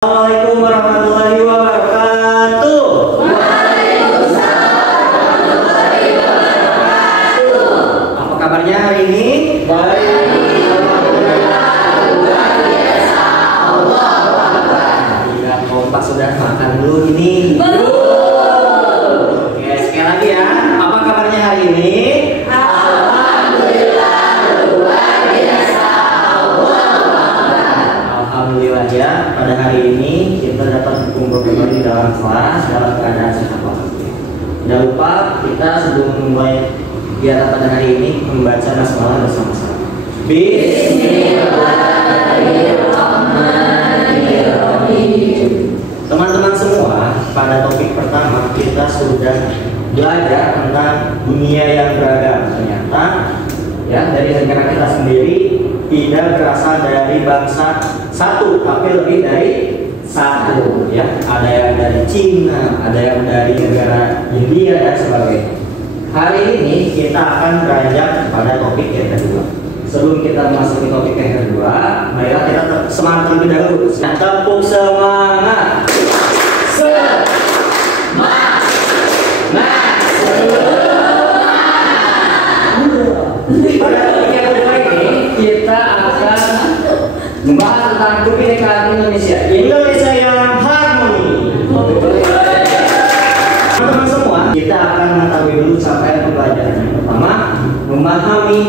Assalamualaikum warahmatullahi wabarakatuh. Waalaikumsalam warahmatullahi wabarakatuh. Apa kabarnya hari ini? Baik. Alhamdulillah, luar biasa. Allahu Akbar. Tidak kompak sudah makan dulu ini. Betul. Oke, sekali lagi ya. Apa kabarnya hari ini? Alhamdulillah, luar biasa. Allahu Akbar. Alhamdulillah ya. Pada hari ini kita dapat berkumpul kembali dalam kelas dalam keadaan sehat walafiat. Jangan lupa kita sebelum memulai kegiatan pada hari ini membaca basmalah bersama-sama. Bismillahirrahmanirrahim. Teman-teman semua, pada topik pertama kita sudah belajar tentang dunia yang beragam. Ternyata ya dari negara kita sendiri tidak berasal dari bangsa satu, tapi lebih dari satu. Ya, ada yang dari Cina, ada yang dari negara India dan sebagainya. Hari ini kita akan beranjak pada topik yang kedua. Sebelum kita memasuki topik yang kedua, marilah kita semangat terlebih dahulu. Tepuk semangat. Pada topik yang kedua ini kita akan membahas tentang kebinekaan Indonesia. Indonesia yang harmoni. Teman-teman semua, kita akan mengetahui dulu capaian pembelajaran. Yang pertama, memahami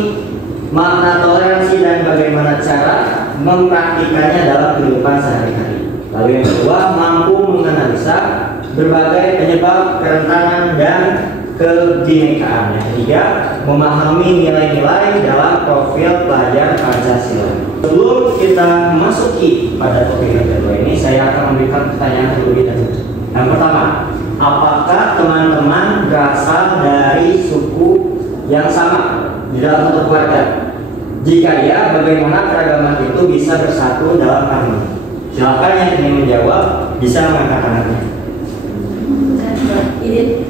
makna toleransi dan bagaimana cara mempraktikannya dalam kehidupan sehari-hari. Lalu yang kedua, mampu menganalisa berbagai penyebab kerentanan dan kebinekaan. Yang ketiga, memahami nilai-nilai dalam profil pelajar Pancasila. Sebelum kita memasuki pada topik yang kedua ini, saya akan memberikan pertanyaan terlebih dahulu. Yang pertama, apakah teman-teman berasal dari suku yang sama di dalam satu keluarga? Jika ya, bagaimana keragaman itu bisa bersatu dalam harmoni? Silakan yang ingin menjawab bisa mengangkat tangannya.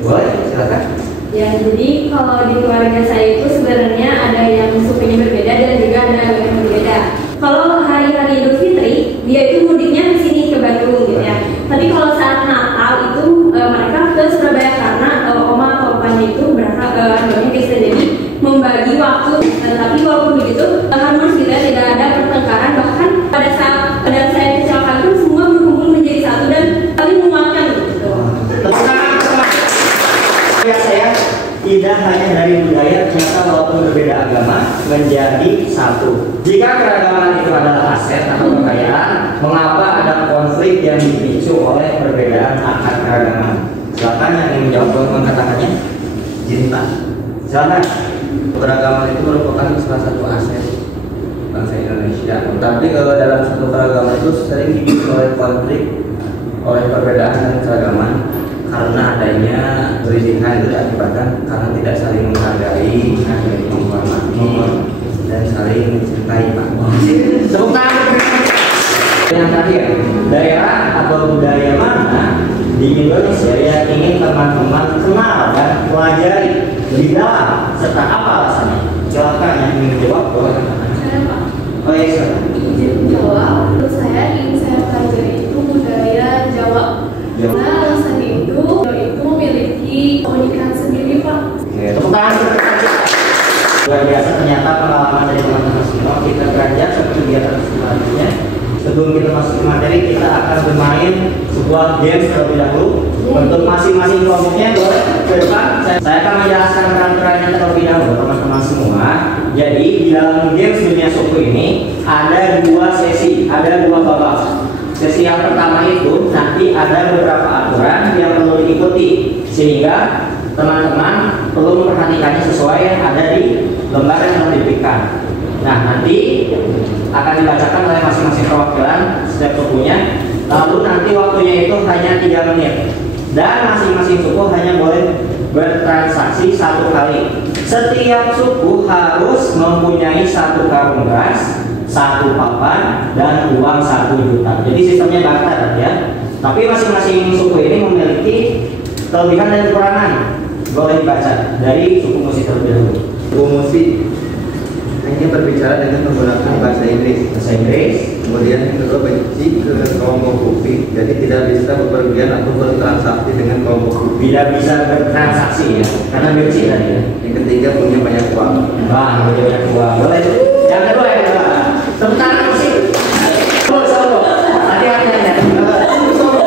Boleh, silakan. Ya, jadi kalau di keluarga saya itu sebenarnya ada yang sukunya berbeda dan juga ada yang berbeda. Kalau hari-hari Idul Fitri, dia itu mudiknya ke sini ke Bandung gitu ya. Tapi kalau saat Natal itu mereka ke Surabaya karena oma atau opanya itu berangkat ke istri, jadi membagi waktu. Tapi walaupun begitu, harmonis kita tidak ada pertengkaran. Bahkan pada saat saya kecelakaan pun semua berkumpul menjadi satu dan saling menguatkan gitu. Ya, saya tidak hanya dari budaya, ternyata walaupun berbeda agama menjadi satu. Jika keragaman itu adalah aset atau kekayaan, mengapa ada konflik yang dipicu oleh perbedaan akar keragaman? Silakan yang ingin menjawab, boleh mengangkat tangannya. Izin Pak. Silakan. Keragaman itu merupakan salah satu aset bangsa Indonesia. Tapi kalau dalam satu keragaman itu sering dipicu oleh konflik, oleh perbedaan dan keragaman. Karena adanya perselisihan itu diakibatkan karena tidak saling menghargai, menghormati, dan saling mencintai, Pak. Tepuk tangan. Yang terakhir, daerah atau budaya mana di Indonesia yang ingin teman-teman kenal dan pelajari lebih dalam, serta apa alasannya? Silakan yang ingin menjawab, boleh. Saya Pak. Oh iya, silakan. Izin jawab. Menurut saya ingin saya pelajari itu budaya Jawa. Karena alasannya itu memiliki keunikan sendiri, Pak. Oke, tepuk tangan. Luar biasa ternyata pengalaman dari teman-teman semua. Kita beranjak ke kegiatan selanjutnya. Sebelum kita masuk ke materi, kita akan bermain sebuah game terlebih dahulu. Untuk masing-masing kelompoknya boleh ke depan. Saya akan menjelaskan peran-perannya terlebih dahulu, teman-teman semua. Jadi di dalam game dunia suku ini ada dua sesi, ada dua babak. Sesi yang pertama itu nanti ada beberapa aturan yang perlu diikuti sehingga teman-teman perlu memperhatikannya sesuai yang ada di lembar yang telah diberikan. Nah, nanti akan dibacakan oleh masing-masing perwakilan setiap sukunya. Lalu nanti waktunya itu hanya 3 menit. Dan masing-masing suku hanya boleh bertransaksi 1 kali. Setiap suku harus mempunyai 1 karung beras, 1 papan, dan uang 1 juta. Jadi sistemnya barter ya. Tapi masing-masing suku ini memiliki kelebihan dan kekurangan. Boleh dibaca dari suku Musi terlebih dahulu. Suku Musi ini berbicara dengan menggunakan bahasa Inggris. Bahasa Inggris. Kemudian yang kedua benci ke kelompok kopi, jadi tidak bisa bepergian atau bertransaksi dengan kelompok kopi. Tidak bisa bertransaksi ya, karena benci tadi ya. Yang ketiga punya banyak uang. Wah, punya banyak uang. Boleh. Yang kedua yang kedua. Tentang musik. Sobo. Hati-hati ya. Sobo.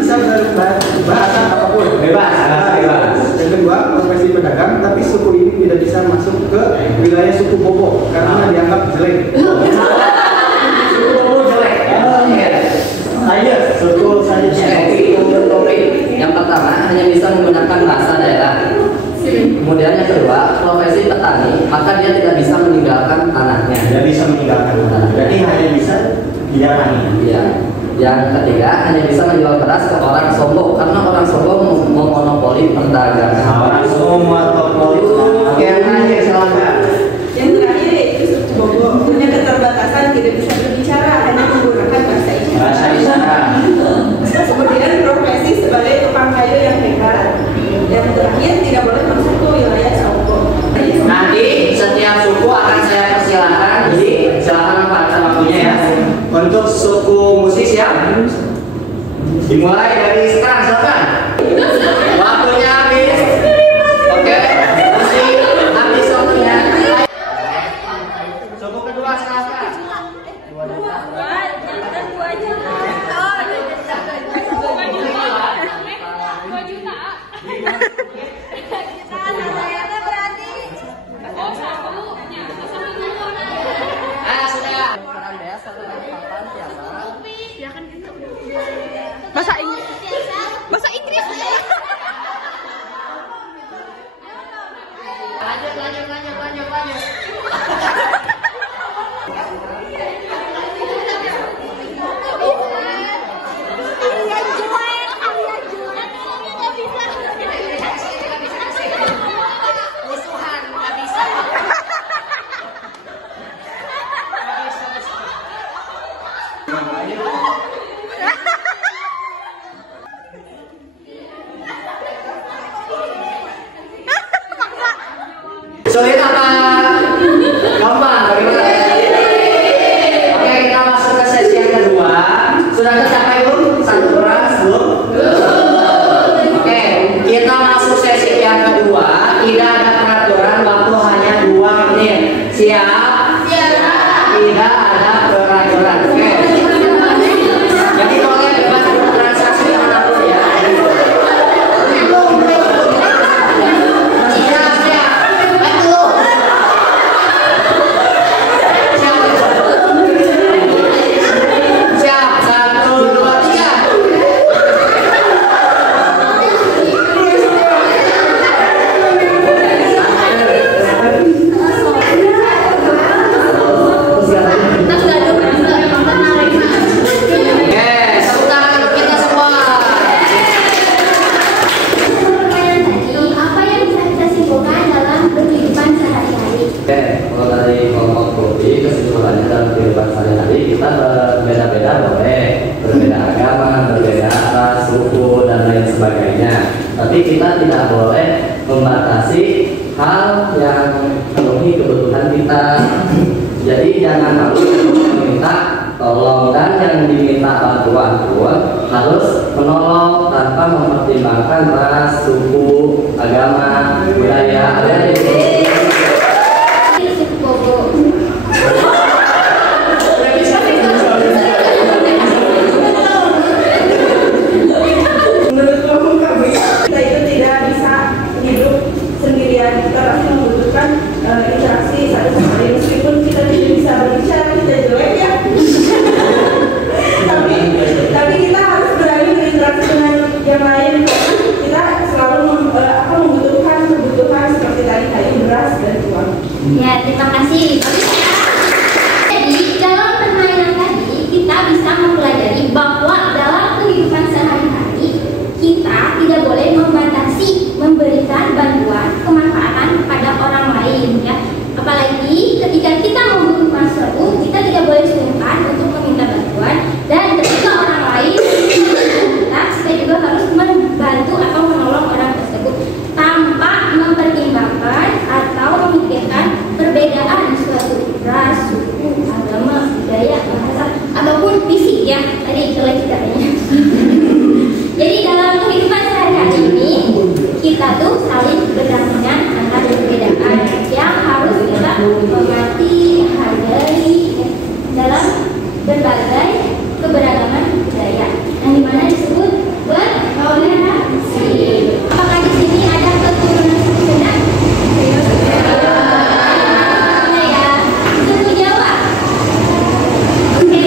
Bisa berbahasa apapun. Bebas. Yang kedua profesi pedagang, tapi suku ini tidak bisa masuk ke wilayah suku Bobo karena dianggap jelek. Suku Bobo jelek. Ayo, suku selanjutnya. Kopi. Yang pertama hanya bisa menggunakan bahasa daerah. Kemudian yang kedua profesi petani, maka dia tidak bisa meninggalkan tanahnya. Tidak bisa meninggalkan tanah. Jadi hanya bisa dijalani. Ya. Yang ketiga hanya bisa menjual beras ke orang Solo karena orang Solo memonopoli perdagangan. Orang semua monopoli. Oke, yang terakhir silakan. Yang terakhir yaitu suku Bobo punya keterbatasan, tidak bisa berbicara, hanya menggunakan bahasa isyarat. Bahasa isyarat. Kemudian profesi sebagai tukang kayu yang hebat. Yang terakhir tidak boleh masuk ke wilayah Solo. Nanti setiap suku akan saya persilahkan, jadi silakan manfaatkan waktunya ya. Untuk suku musik siap? Dimulai dari sekarang, silakan. Waktunya habis. Oke, musik habis waktunya. Suku kedua silakan. Bahasa Inggris. Bahasa Inggris. Lanjut. Sulit apa? Gampang, bagaimana? Oke, kita masuk ke sesi yang kedua. Sudah tercapai belum? Satu orang belum? Oke, kita masuk sesi yang kedua. Tidak ada peraturan, waktu hanya 2 menit. Siap? Tidak ada peraturan. Oke. Jadi kalian bebas bertransaksi manapun ya. Kalau dari kelompok kopi kesimpulannya dalam kehidupan sehari-hari kita berbeda-beda boleh, berbeda agama, berbeda ras, suku dan lain sebagainya. Tapi kita tidak boleh membatasi hal yang memenuhi kebutuhan kita. Jadi jangan harus meminta tolong, dan yang diminta bantuan pun harus menolong tanpa mempertimbangkan ras, suku, agama, budaya. Menurut kelompok kami, kita itu tidak bisa hidup sendirian. Kita pasti membutuhkan interaksi satu sama lain. Meskipun kita tidak bisa berbicara, kita jelek ya. tapi kita harus berani berinteraksi dengan yang lain. Kita selalu membutuhkan kebutuhan seperti tadi kayu, beras, berbagai keberagaman budaya, yang dimana disebut bertoleransi. Apakah di sini ada keturunan suku Sunda? Ya, suku Jawa. Oke.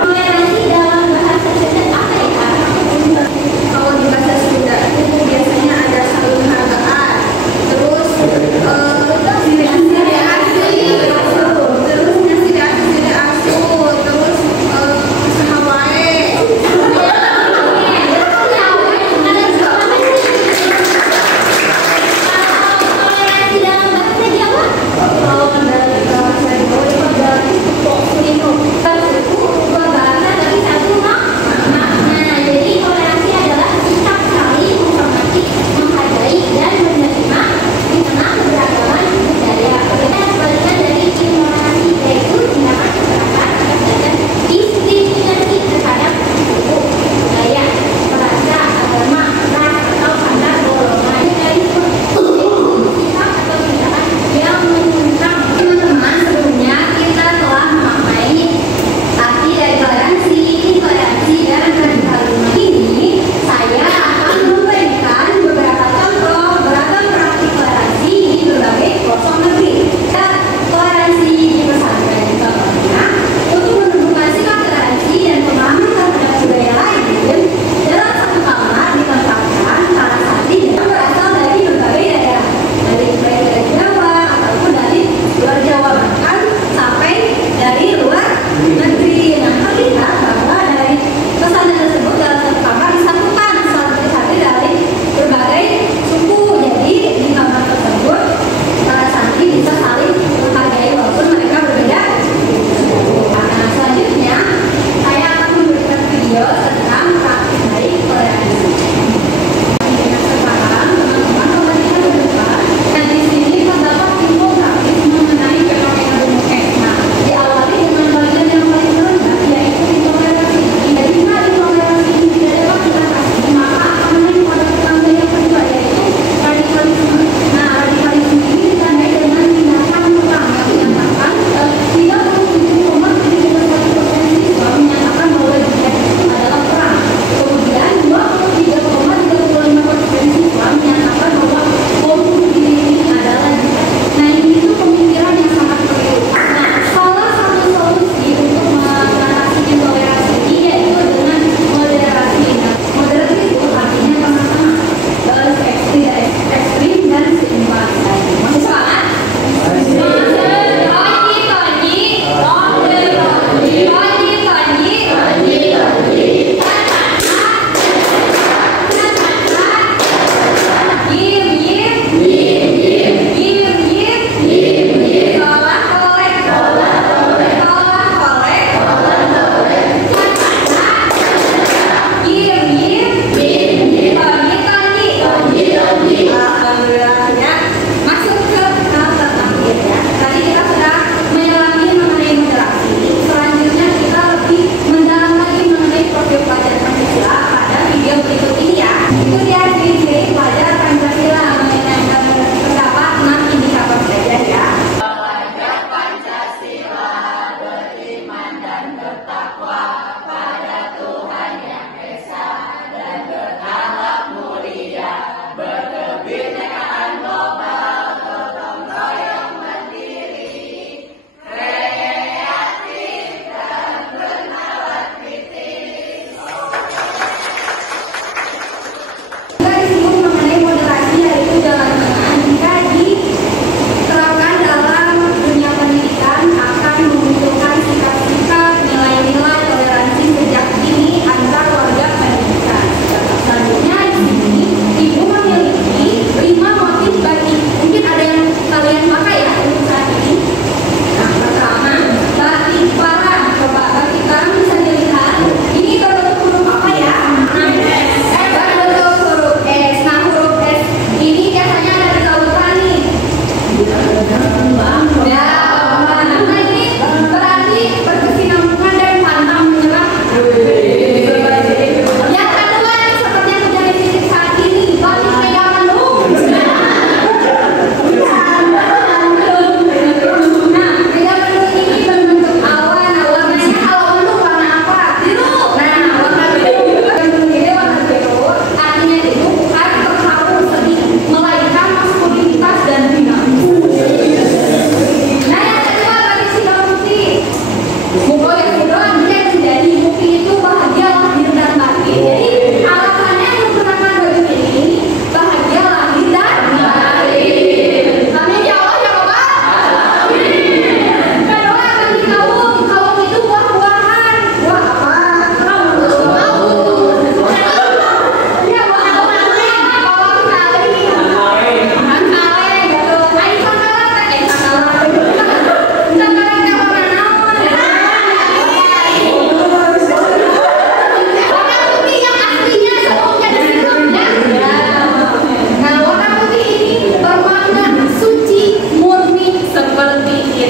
Toleransi dalam bahasa Sunda apa ya? Kalau di bahasa Sunda itu biasanya ada saling hargaan, terus nasihat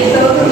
gitu.